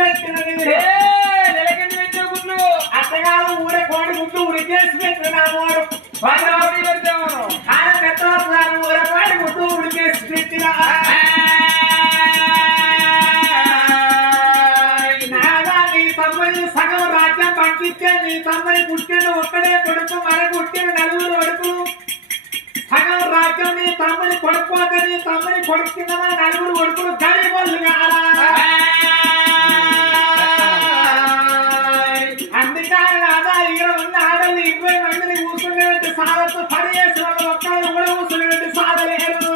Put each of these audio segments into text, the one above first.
పెట్టినది నెలకంటి పెట్టిన గుడ్లు అత్తగారు ఊరే కోడి గుడ్లు ఉడికేసి పెట్టిన వాడు భద్రావతి పెడతాము ఆయన పెద్దవారు ఊరే కోడి గుడ్లు ఉడికేసి పెట్టిన నాగా నీ తమ్ముని సగం రాజ్యం పంపిస్తే నీ తమ్ముని పుట్టిన ఒక్కడే కొడుకు మన పుట్టిన నలుగురు కొడుకులు సగం రాజ్యం నీ తమ్ముని కొడుకుపోతే నీ తమ్ముని కొడుకు కింద మన నలుగురు కొడుకులు గరీబోళ్ళు కాదా అందుకని రాదా ఇక్కడ ఉన్న ఆడలు 20 మందిని కూర్చుని సాధతో పని చేసిన వాళ్ళు ఒక్కళ్ళు కూడా కూర్చుని సాధలేరు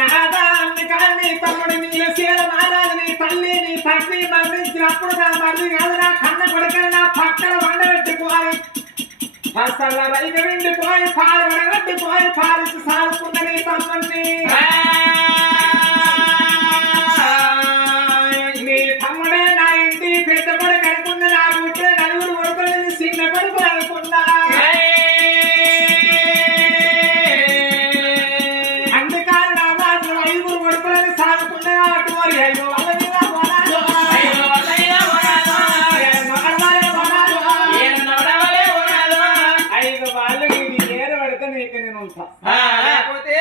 నాదా అందుకని నీ తమ్ముడు నీళ్ళ సీల మారాలి నీ తల్లి నీ తండ్రి మరణించినప్పుడు నా మళ్ళీ కాదు నా కన్న కొడుకని నా పక్కన వండబెట్టుకోవాలి అసలు రైతు వెండిపోయి పాలు వడగట్టిపోయి పాలిసి సాగుకున్న నీ తమ్ముడిని నీ తమ్ముడే నా ఇంటి పెద్ద కొడుకు అనుకున్న నా పుట్టిన నలుగురు కొడుకుని చిన్న కొడుకు అనుకున్నా అందుకని నా బాధ 5 కొడుకులని సాగుకున్నా అటు మరి 5 వాళ్ళ మీద లేకపోతే